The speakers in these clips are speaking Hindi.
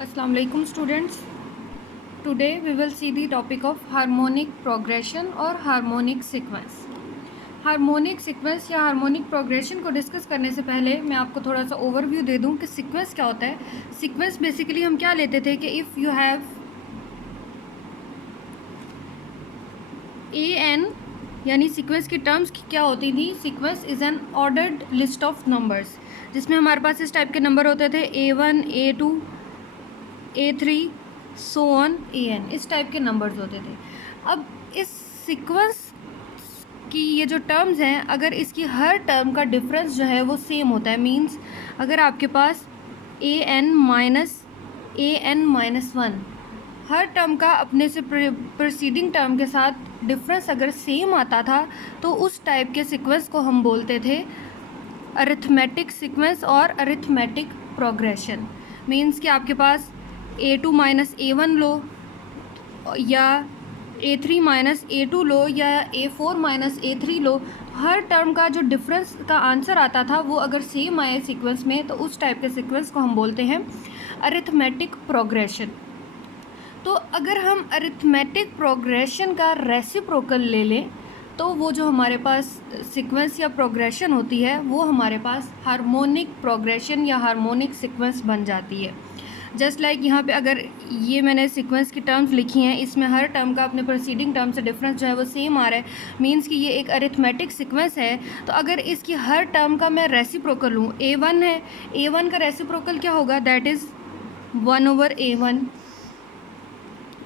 Assalamu alaikum students. Today we will see the topic of harmonic progression और harmonic sequence. हार्मोनिक सीक्वेंस या हार्मोनिक प्रोग्रेशन को डिस्कस करने से पहले मैं आपको थोड़ा सा ओवरव्यू दे दूं कि सीक्वेंस क्या होता है. सीक्वेंस बेसिकली हम क्या लेते थे कि इफ़ यू हैव an, यानी सीक्वेंस की टर्म्स क्या होती थी. Sequence is an ordered list of numbers जिसमें हमारे पास इस टाइप के नंबर होते थे A1, A2, A3 so on AN. इस टाइप के नंबर्स होते थे. अब इस सीक्वेंस की ये जो टर्म्स हैं, अगर इसकी हर टर्म का डिफरेंस जो है वो सेम होता है, मींस अगर आपके पास AN माइनस 1 हर टर्म का अपने से प्रीसीडिंग टर्म के साथ डिफरेंस अगर सेम आता था तो उस टाइप के सीक्वेंस को हम बोलते थे अरिथमेटिक सीक्वेंस और अरिथमेटिक प्रोग्रेशन. मींस कि आपके पास A2 माइनस A1 लो या A3 माइनस A2 लो या A4 माइनस A3 लो, हर टर्म का जो डिफरेंस का आंसर आता था वो अगर सेम आए सीक्वेंस में तो उस टाइप के सीक्वेंस को हम बोलते हैं अरिथमेटिक प्रोग्रेशन. तो अगर हम अरिथमेटिक प्रोग्रेशन का रेसिप्रोकल ले लें तो वो जो हमारे पास सीक्वेंस या प्रोग्रेशन होती है वो हमारे पास हार्मोनिक प्रोग्रेशन या हार्मोनिक सीक्वेंस बन जाती है. जस्ट लाइक यहाँ पे अगर ये मैंने सीक्वेंस की टर्म्स लिखी हैं, इसमें हर टर्म का अपने प्रीसीडिंग टर्म से डिफरेंस जो है वो सेम आ रहा है, मींस कि ये एक अरिथमेटिक सीक्वेंस है. तो अगर इसकी हर टर्म का मैं रेसिप्रोकल लूँ, A1 है, A1 का रेसिप्रोकल क्या होगा, दैट इज़ 1/A1.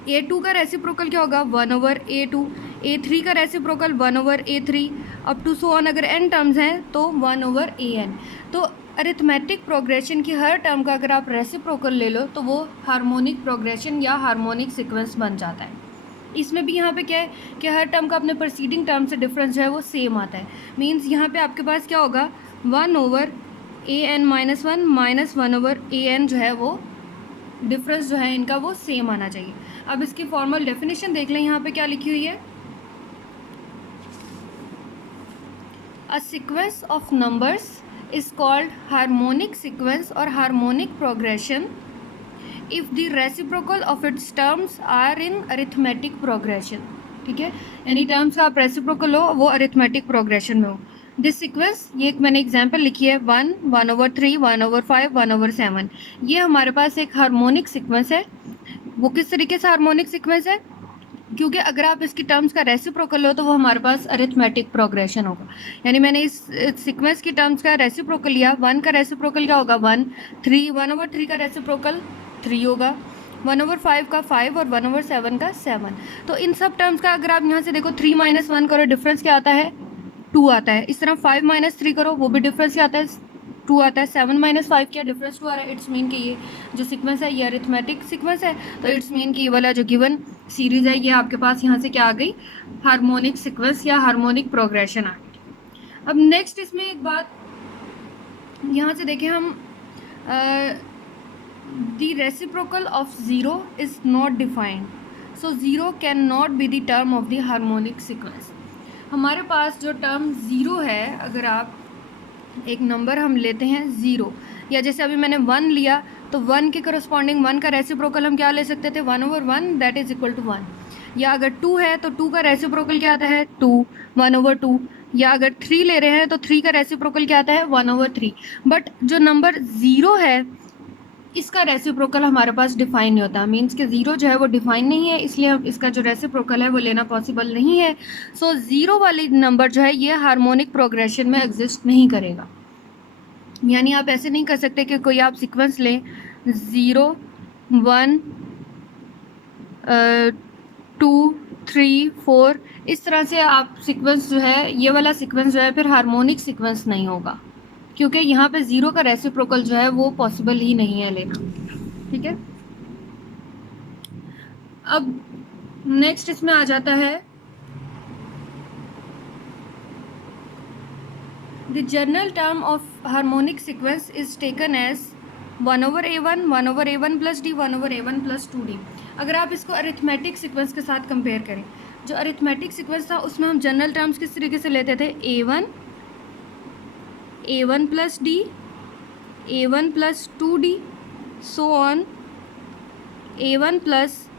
A2 का रेसिप्रोकल क्या होगा, 1/A2. A3 का reciprocal 1/A3 up to so on. अगर n टर्म्स हैं तो 1/AN. तो अरिथमेटिक प्रोग्रेशन की हर टर्म का अगर आप रेसिप्रोकल ले लो तो वो हार्मोनिक प्रोग्रेशन या हार्मोनिक सीक्वेंस बन जाता है. इसमें भी यहाँ पे क्या है कि हर टर्म का अपने प्रीसीडिंग टर्म से डिफरेंस जो है वो सेम आता है. मींस यहाँ पे आपके पास क्या होगा, 1/AN माइनस 1 माइनस 1/AN जो है वो डिफरेंस जो है इनका वो सेम आना चाहिए. अब इसकी फॉर्मल डेफिनेशन देख लें, यहाँ पे क्या लिखी हुई है. A sequence of numbers is called harmonic sequence or harmonic progression if the reciprocal of its terms are in arithmetic progression. ठीक है, यानी टर्म्स का आप रेसिप्रोकल हो वो अरिथमेटिक प्रोग्रेशन में हो. दिस सीक्वेंस, ये एक मैंने एग्जांपल लिखी है 1, 1/3, 1/5, 1/7. ये हमारे पास एक हार्मोनिक सीक्वेंस है. वो किस तरीके से हार्मोनिक सीक्वेंस है, क्योंकि अगर आप इसकी टर्म्स का रेसिप्रोकल लो तो वो हमारे पास अरिथमेटिक प्रोग्रेशन होगा. यानी मैंने इस सीक्वेंस की टर्म्स का रेसिप्रोकल लिया. 1 का रेसिप्रोकल क्या होगा, 1. 1/3 का रेसिप्रोकल 3 होगा. 1/5 का 5 और 1/7 का 7. तो इन सब टर्म्स का अगर आप यहाँ से देखो 3 - 1 करो, डिफरेंस क्या आता है, 2 आता है. इस तरह 5 - 3 करो, वो भी डिफरेंस क्या आता है, 2 आता है. 7 - 5 क्या डिफरेंस 2 आ रहा है. इट्स मीन कि ये जो सीक्वेंस है ये अरिथमेटिक सीक्वेंस है. तो इट्स मीन कि ये वाला जो गिवन सीरीज़ है ये आपके पास यहाँ से क्या आ गई, हार्मोनिक सीक्वेंस या हार्मोनिक प्रोग्रेशन आ गई. अब नेक्स्ट इसमें एक बात यहाँ से देखें हम, the reciprocal of zero is not defined, so zero can not be the term of the harmonic sequence. हमारे पास जो टर्म ज़ीरो है, अगर आप एक नंबर हम लेते हैं 0, या जैसे अभी मैंने 1 लिया तो 1 के करस्पॉन्डिंग 1 का रेसिप्रोकल हम क्या ले सकते थे, 1/1 दैट इज़ इक्वल टू 1. या अगर 2 है तो 2 का रेसिप्रोकल क्या आता है, 2, 1/2. या अगर 3 ले रहे हैं तो 3 का रेसिप्रोकल क्या आता है, 1/3. बट जो नंबर 0 है इसका रेसिप्रोकल हमारे पास डिफाइन नहीं होता. मींस कि 0 जो है वो डिफाइन नहीं है, इसलिए हम इसका जो रेसिप्रोकल है वो लेना पॉसिबल नहीं है. सो 0 वाली नंबर जो है ये हार्मोनिक प्रोग्रेशन में एग्जिस्ट नहीं करेगा. यानी आप ऐसे नहीं कर सकते कि कोई आप सीक्वेंस लें 0, 1, 2, 3, 4, इस तरह से आप सीक्वेंस जो है ये वाला सीक्वेंस जो है फिर हार्मोनिक सीक्वेंस नहीं होगा, क्योंकि यहाँ पे 0 का रेसिप्रोकल जो है वो पॉसिबल ही नहीं है लेना. ठीक है. अब नेक्स्ट इसमें आ जाता है the general term of harmonic sequence is taken as 1/A1, 1/A1 plus D, 1/A1 plus 2D. अगर आप इसको अरिथमेटिक सीक्वेंस के साथ कंपेयर करें, जो अरिथमेटिक सीक्वेंस था उसमें हम जनरल टर्म्स किस तरीके से लेते थे, A1 plus D, A1 plus 2D, so on A1 plus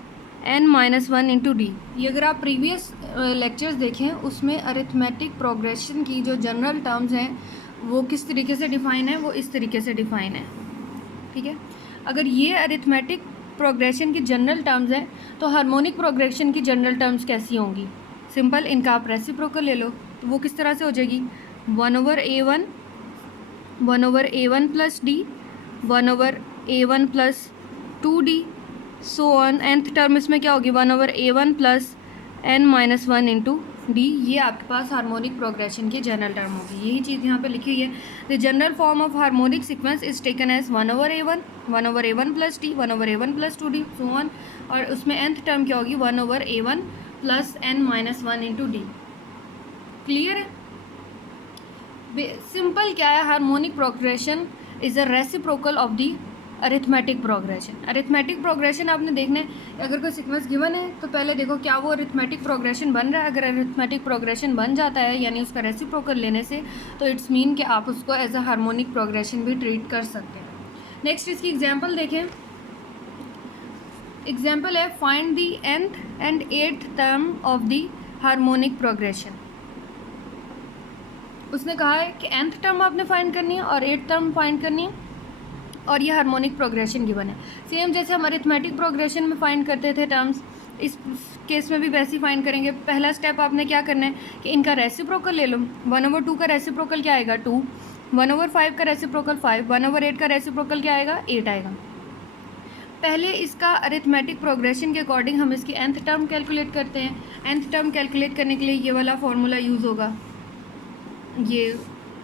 n-1 into D. ये अगर आप प्रीवियस लेक्चर्स देखें उसमें अरिथमेटिक प्रोग्रेशन की जो जनरल टर्म्स हैं वो किस तरीके से डिफ़ाइन है, वो इस तरीके से डिफ़ाइन है, ठीक है। अगर ये अरिथमेटिक प्रोग्रेशन की जनरल टर्म्स हैं तो हार्मोनिक प्रोग्रेशन की जनरल टर्म्स कैसी होंगी? सिंपल, इनका आप रेसिप्रोकल ले लो तो वो किस तरह से हो जाएगी? 1/A1 plus D, 1/A1 plus 2d, so on. nth term इसमें क्या होगी? 1/A1 plus n-1 into D. ये आपके पास हार्मोनिक प्रोग्रेशन की जनरल टर्म होगी। यही चीज़ यहाँ पे लिखी हुई है। The general form of harmonic sequence is taken as 1/A1, 1/A1 plus D, 1/A1 plus 2d, so on. और उसमें nth टर्म क्या होगी? 1/A1 plus n-1 into D. Clear है? सिंपल क्या है, harmonic progression is a reciprocal of the arithmetic progression. Arithmetic progression आपने देखना है, अगर कोई सीक्वेंस गिवन है तो पहले देखो क्या वो अरिथमेटिक प्रोग्रेशन बन रहा है। अगर अरिथमेटिक प्रोग्रेशन बन जाता है यानी उसका रेसिप्रोकल लेने से, तो इट्स मीन कि आप उसको एज अ हार्मोनिक प्रोग्रेशन भी ट्रीट कर सकते हैं। नेक्स्ट इसकी एग्जांपल देखें। एग्जांपल है find the nth and 8th term of the harmonic progression. उसने कहा है कि nth टर्म आपने फाइंड करनी है और 8th टर्म फाइंड करनी है और ये हार्मोनिक प्रोग्रेशन गिवन है। सेम जैसे हम अरिथमेटिक प्रोग्रेशन में फाइंड करते थे टर्म्स, इस केस में भी वैसे ही फाइंड करेंगे। पहला स्टेप आपने क्या करना है कि इनका रेसिप्रोकल ले लो। 1/2 का रेसिप्रोकल क्या आएगा? 2। 1/5 का रेसिप्रोकल 5। 1/8 का रेसिप्रोकल क्या आएगा? 8 आएगा। पहले इसका अरिथमेटिक प्रोग्रेशन के अकॉर्डिंग हम इसकी nth टर्म कैलकुलेट करते हैं। nth टर्म कैलकुलेट करने के लिए ये वाला फॉर्मूला यूज़ होगा। ये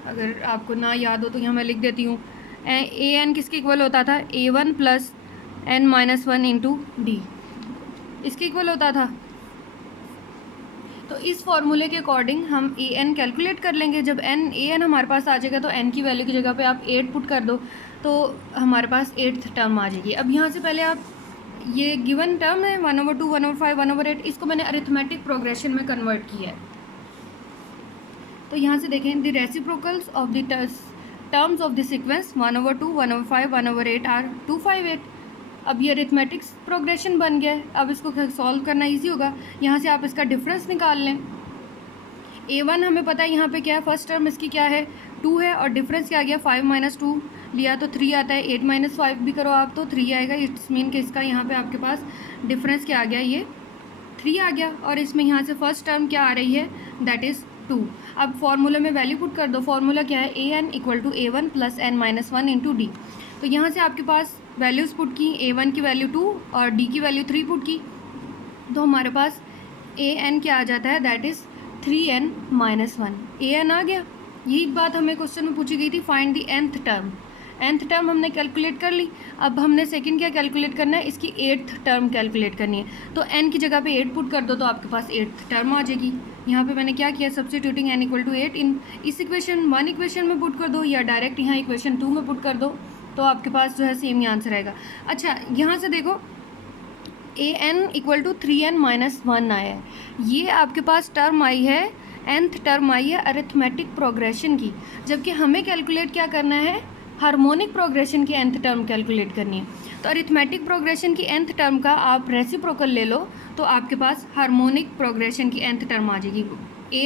अगर आपको ना याद हो तो यहाँ मैं लिख देती हूँ। an किसके इक्वल होता था? A1 plus n-1 into D, इसके इक्वल होता था। तो इस फॉर्मूले के अकॉर्डिंग हम an कैलकुलेट कर लेंगे। जब an हमारे पास आ जाएगा तो n की वैल्यू की जगह पे आप 8 पुट कर दो तो हमारे पास 8th टर्म आ जाएगी। अब यहाँ से पहले आप ये गिवन टर्म है 1/2, 1/5, 1/8, इसको मैंने अरिथमेटिक प्रोग्रेशन में कन्वर्ट किया है। तो यहाँ से देखें, the reciprocals of the terms of the sequence 1/2, 1/5, 1/8 are 2, 5, 8। अब ये अरिथमेटिक प्रोग्रेशन बन गया है। अब इसको सॉल्व करना इजी होगा। यहाँ से आप इसका डिफरेंस निकाल लें। A1 हमें पता है यहाँ पे क्या है, फर्स्ट टर्म इसकी क्या है? 2 है और डिफरेंस क्या आ गया? 5 - 2 लिया तो 3 आता है। 8 - 5 भी करो आप तो 3 आएगा। इट्स मीन कि इसका यहाँ पे आपके पास डिफरेंस क्या आ गया? ये 3 आ गया। और इसमें यहाँ से फर्स्ट टर्म क्या आ रही है? That is 2। अब फॉर्मूला में वैल्यू पुट कर दो। फॉर्मूला क्या है? an equal to A1 plus n-1 into D. तो यहाँ से आपके पास वैल्यूज़ पुट की, A1 की वैल्यू 2 और D की वैल्यू 3 पुट की, तो हमारे पास an क्या आ जाता है? That is 3n-1। an आ गया। यही बात हमें क्वेश्चन में पूछी गई थी, find the nth term. nth term हमने कैलकुलेट कर ली। अब हमने सेकंड क्या कैलकुलेट करना है? इसकी 8th टर्म कैलकुलेट करनी है। तो n की जगह पे 8 पुट कर दो तो आपके पास 8th टर्म आ जाएगी। यहाँ पे मैंने क्या किया? सब्स्टिट्यूटिंग n इक्वल टू 8 इन इस इक्वेशन 1 इक्वेशन में पुट कर दो या डायरेक्ट यहाँ इक्वेशन 2 में पुट कर दो तो आपके पास जो है सेम ही आंसर आएगा। अच्छा, यहाँ से देखो an इक्वल टू 3n-1 आया है। ये आपके पास टर्म आई है, nth टर्म आई है अरिथमेटिक प्रोग्रेशन की, जबकि हमें कैलकुलेट क्या करना है? हार्मोनिक प्रोग्रेशन की nth टर्म कैलकुलेट करनी है। तो अरिथमेटिक प्रोग्रेशन की nth टर्म का आप रेसिप्रोकल ले लो तो आपके पास हार्मोनिक प्रोग्रेशन की nth टर्म आ जाएगी।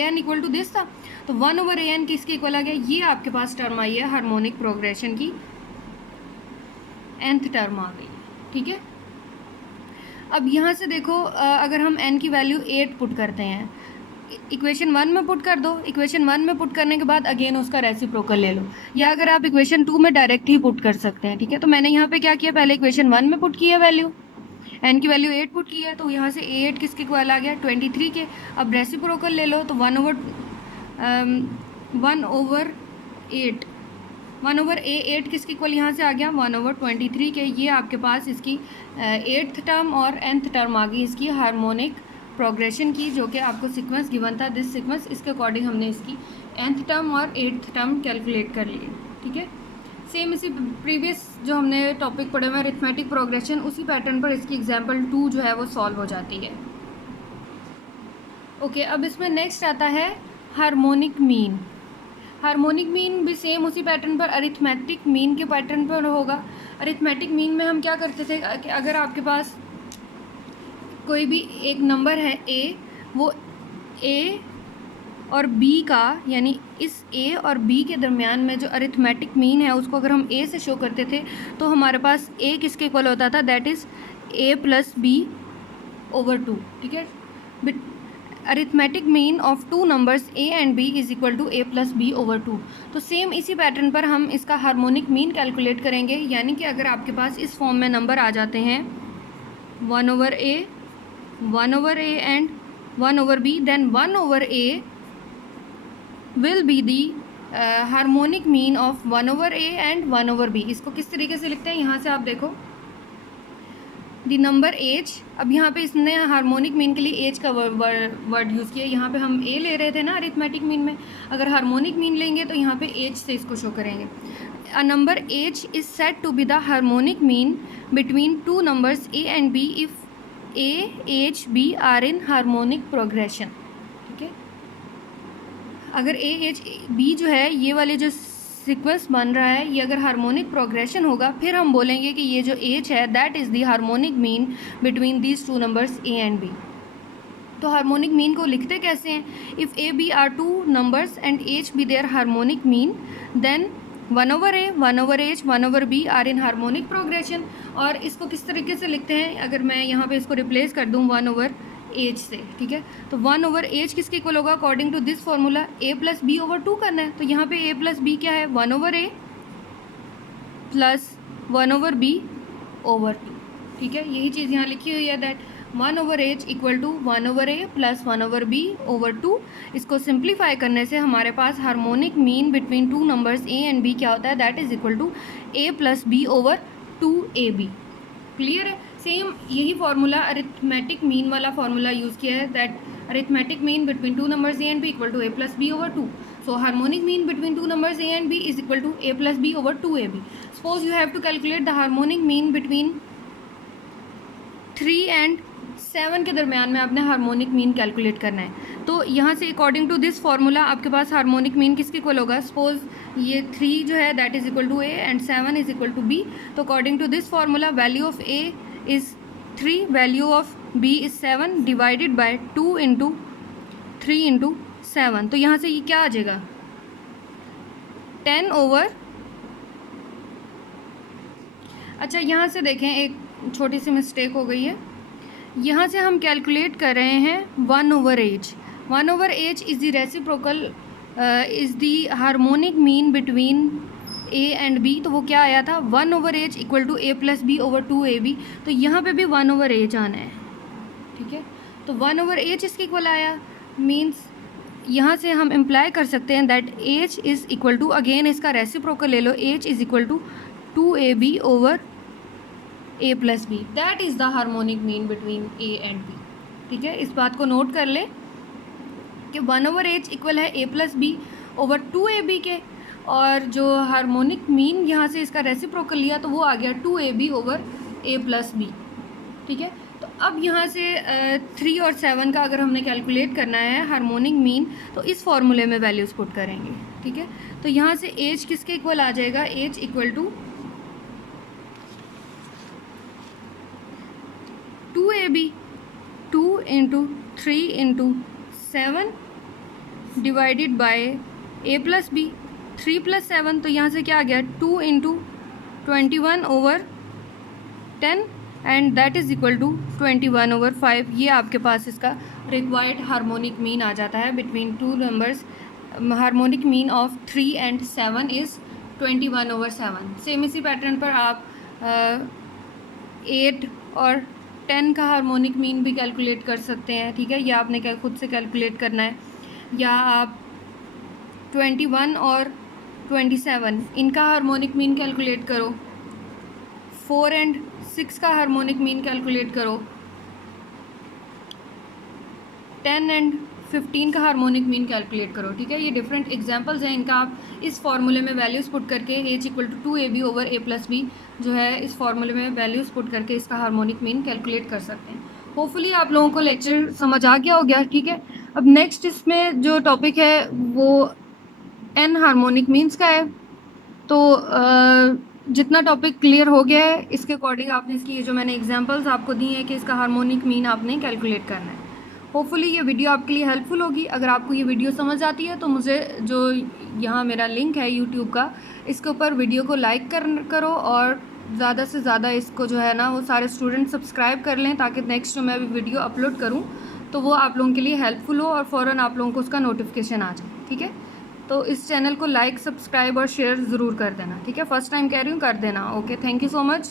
an इक्वल टू दिस था तो 1/an किसके इक्वल आ गया? ये आपके पास टर्म आई है, हार्मोनिक प्रोग्रेशन की nth टर्म आ गई। ठीक है। अब यहाँ से देखो, अगर हम n की वैल्यू 8 पुट करते हैं, इक्वेशन 1 में पुट कर दो। इक्वेशन 1 में पुट करने के बाद अगेन उसका रेसिप्रोकल ले लो, या अगर आप इक्वेशन 2 में डायरेक्ट ही पुट कर सकते हैं। ठीक है। तो मैंने यहाँ पे क्या किया? पहले इक्वेशन 1 में पुट किया वैल्यू, n की वैल्यू 8 पुट की है तो यहाँ से 8 किसके इक्वल आ गया? 23 के। अब रेसिप्रोकल ले लो तो 1/8 किसके इक्वल यहाँ से आ गया? 1/23 के। ये आपके पास इसकी 8th टर्म और nth टर्म आ गई इसकी हार्मोनिक प्रोग्रेशन की, जो कि आपको सीक्वेंस गिवन था दिस सीक्वेंस। इसके अकॉर्डिंग हमने इसकी nth टर्म और 8th टर्म कैलकुलेट कर लिए। ठीक है। सेम इसी प्रीवियस जो हमने टॉपिक पढ़े हुए अरिथमेटिक प्रोग्रेशन, उसी पैटर्न पर इसकी एग्जांपल 2 जो है वो सॉल्व हो जाती है। ओके, अब इसमें नेक्स्ट आता है हार्मोनिक मीन। हार्मोनिक मीन भी सेम उसी पैटर्न पर, अरिथमेटिक मीन के पैटर्न पर होगा। अरिथमेटिक मीन में हम क्या करते थे कि अगर आपके पास कोई भी एक नंबर है ए, वो ए और बी का, यानी इस ए और बी के दरमियान में जो अरिथमेटिक मीन है उसको अगर हम ए से शो करते थे तो हमारे पास ए किसके इक्वल होता था, that is A plus B over 2, ठीक है। Arithmetic mean of two numbers A and B is equal to A plus B over 2। तो सेम इसी पैटर्न पर हम इसका हार्मोनिक मीन कैलकुलेट करेंगे, यानी कि अगर आपके पास इस फॉर्म में नंबर आ जाते हैं 1 over A and 1 over B, then 1 over A will be the harmonic mean of 1 over A and 1 over B. इसको किस तरीके से लिखते हैं, यहाँ से आप देखो द नंबर एज, अब यहाँ पे इसने हार्मोनिक मीन के लिए एज का वर्ड यूज़ किया। यहाँ पे हम ए ले रहे थे ना अरिथमेटिक मीन में, अगर हार्मोनिक मीन लेंगे तो यहाँ पे एज से इसको शो करेंगे। A number H is said to be the harmonic mean between two numbers A and B if A H B are in harmonic progression, ठीक है। अगर ए एच बी जो है, ये वाले जो सीक्वेंस बन रहा है, ये अगर हार्मोनिक प्रोग्रेशन होगा, फिर हम बोलेंगे कि ये जो एच है that is the harmonic mean between these two numbers A and B. तो हार्मोनिक मीन को लिखते कैसे हैं, if A B are two numbers and H be their harmonic mean, then 1 over A 1 over H 1 over B are in harmonic progression. और इसको किस तरीके से लिखते हैं, अगर मैं यहाँ पे इसको रिप्लेस कर दूँ 1 ओवर एज से, ठीक है, तो 1 ओवर एज किसके इक्वल होगा, according to this formula A plus B over 2 करना है। तो यहाँ पे ए प्लस बी क्या है, 1 over A plus 1 over B over 2, ठीक है। यही चीज़ यहाँ लिखी हुई है, that 1 over H equal to 1 over A plus 1 over B over 2। इसको सिंप्लीफाई करने से हमारे पास harmonic mean between two numbers A and B क्या होता है, that is equal to A plus B over 2ab। Clear है। सेम यही फार्मूला अरिथमेटिक मीन वाला फार्मूला यूज़ किया है, that arithmetic mean between two numbers A and B equal to A plus B over 2। So harmonic mean between two numbers A and B is equal to A plus B over 2ab। Suppose you have to calculate the harmonic mean between 3 and 7 के दरमियान में आपने हार्मोनिक मीन कैलकुलेट करना है। तो यहाँ से अकॉर्डिंग टू दिस फार्मूला आपके पास हार्मोनिक मीन किसके इक्वल होगा, सपोज ये 3 जो है that is equal to A and 7 is equal to B. तो according to this formula value of A is 3, value of B is 7 divided by 2 into 3 into 7। तो यहाँ से ये क्या आ जाएगा, 10 ओवर, अच्छा यहाँ से देखें एक छोटी सी मिस्टेक हो गई है, यहाँ से हम कैलकुलेट कर रहे हैं 1 over H. 1 over H is the reciprocal is the harmonic mean between A and B. तो वो क्या आया था, 1 over H equal to A plus B over 2ab। तो यहाँ पे भी 1 ओवर एज आना है, ठीक है। तो 1 ओवर एज इसके इक्वल आया, मीन्स यहाँ से हम इम्प्लाई कर सकते हैं that H is equal to, again इसका रेसिप्रोकल ले लो, H is equal to 2ab over A plus B, that is the harmonic mean between A and B, ठीक है। इस बात को नोट कर ले कि 1 ओवर एज इक्वल है ए प्लस बी ओवर 2ab के, और जो हार्मोनिक मीन यहाँ से इसका रेसिप्रोकल लिया तो वो आ गया 2ab over A plus B, ठीक है। तो अब यहाँ से 3 और 7 का अगर हमने कैलकुलेट करना है हार्मोनिक मीन, तो इस फॉर्मूले में वैल्यूज़ पुट करेंगे, ठीक है। तो यहाँ से एज किसके इक्वल आ जाएगा, H equal to 2ab 2 into 3 into 7 divided by A plus B 3 plus 7। तो यहाँ से क्या आ गया, 2 into 21 over 10 and that is equal to 21 over 5। ये आपके पास इसका रिक्वायर्ड हार्मोनिक मीन आ जाता है between two numbers. Harmonic mean of 3 and 7 is 21 over 7। Same इसी पैटर्न पर आप 8 और 10 का हार्मोनिक मीन भी कैलकुलेट कर सकते हैं, ठीक है। या आपने खुद से कैलकुलेट करना है, या आप 21 और 27 इनका हार्मोनिक मीन कैलकुलेट करो, 4 एंड 6 का हार्मोनिक मीन कैलकुलेट करो, 10 एंड 15 का हार्मोनिक मीन कैलकुलेट करो, ठीक है। ये डिफरेंट एग्जांपल्स हैं, इनका आप इस फार्मूले में वैल्यूज़ पुट करके H equal to 2ab over A plus B जो है इस फार्मूले में वैल्यूज़ पुट करके इसका हार्मोनिक मीन कैलकुलेट कर सकते हैं। होपफुली आप लोगों को लेक्चर समझ आ गया हो गया, ठीक है। अब नेक्स्ट इसमें जो टॉपिक है वो एन हार्मोनिक मीन्स का है। तो जितना टॉपिक क्लियर हो गया है इसके अकॉर्डिंग आपने इसकी ये जो मैंने एग्जांपल्स आपको दी हैं कि इसका हार्मोनिक मीन आपने कैलकुलेट करना है। होपफुली ये वीडियो आपके लिए हेल्पफुल होगी। अगर आपको ये वीडियो समझ आती है तो मुझे जो यहाँ मेरा लिंक है यूट्यूब का, इसके ऊपर वीडियो को लाइक करो और ज़्यादा से ज़्यादा इसको जो है ना वो सारे स्टूडेंट सब्सक्राइब कर लें, ताकि नेक्स्ट जो मैं अभी वीडियो अपलोड करूँ तो वो आप लोगों के लिए हेल्पफुल हो और फ़ौरन आप लोगों को उसका नोटिफिकेशन आ जाए। ठीक है, तो इस चैनल को लाइक, सब्सक्राइब और शेयर ज़रूर कर देना। ठीक है, फर्स्ट टाइम कह रही हूँ, कर देना। Okay, thank you so much.